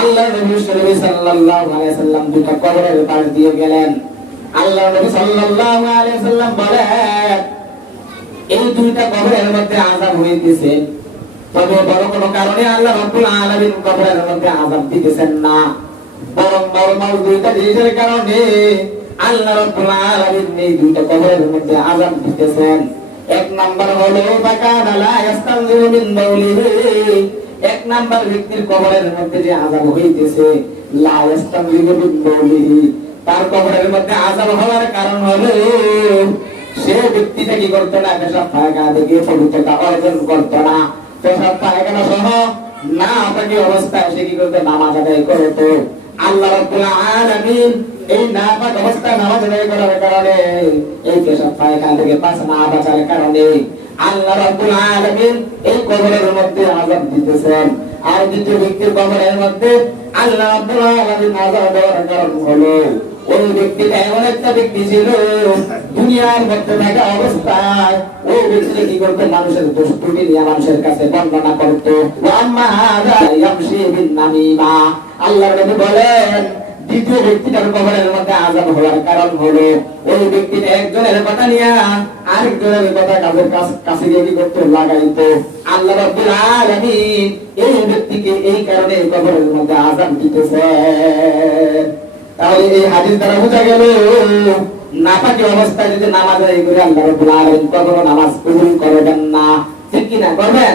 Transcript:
আল্লাহ নবী সাল্লাল্লাহু আলাইহি সাল্লাম দুটো কবরের পাশ দিয়ে গেলেন। আল্লাহ নবী সাল্লাল্লাহু আলাইহি সাল্লাম বলেন, এই দুইটা কবরের মধ্যে আযাব হইতেছে। তবে বড় কোনো কারণে আল্লাহ রাব্বুল আলামিন কবরের মধ্যে আযাব দিতেছেন না। বরং নরমাল দুইটা জিনিসের কারণে আল্লাহ রাব্বুল আলামিন এই দুইটা কবরের মধ্যে আযাব দিতেছেন। এক নাম্বার হলো বাকানা লা ইস্তানজিরু মিন বাউলিহি এক নাম্বার ব্যক্তির কবরের মধ্যে যে আযাব হইতেছে তার কবরের মধ্যে আযাব হওয়ার কারণ হলো, সে ব্যক্তিটা কি করতো না, পেশাব পায়খানা থেকে পবিত্রতা অর্জন করতো না। পেশাব পায়খানা সহ না থাকি অবস্থায় সে কি করতো, নামাজ আদায় করতো। আল্লাহ রাব্বুল আলামিন এই নাপাক অবস্থায় নামাজ আদায় করার কারণে, এই পেশাব পায়খানা থেকে পাঁচ না বাঁচার কারণে আল্লাহ রাব্বুল আলামিন এই কবরের মধ্যে আযাব দিতেছেন। আর দ্বিতীয় ব্যক্তির কবরের মধ্যে আল্লাহ রাব্বুল আলামিন আযাব দেওয়ার কারণ হলো, ওই ব্যক্তিটা এমন একটা ব্যক্তি ছিল, দুনিয়ার মধ্যে থাকা অবস্থায় ওই ব্যক্তি কি করতো? মানুষের দোষ ত্রুটি নিয়ে মানুষের কাছে বর্ণনা করতো। আল্লাহ নবী বলেন দ্বিতীয় ব্যক্তিটার কবরের মধ্যে আযাব হওয়ার কারণ হলো, ওই ব্যক্তিটা একজনের কথা নিয়ে আরেকজনের কথা কাজের কাছে গিয়ে কি করতো? লাগাইতো। আল্লাহ রাব্বুল আলামিন এই ব্যক্তিকে এই কারণে কবরের মধ্যে আযাব দিতেছে। তাহলে এই হাদিস দ্বারা বোঝা গেল নাপাকি অবস্থায় যদি নামাজ করে আল্লাহ রাব্বুল আলামিন কখনো নামাজ কবুল করবেন না। ঠিক কিনা? করবেন?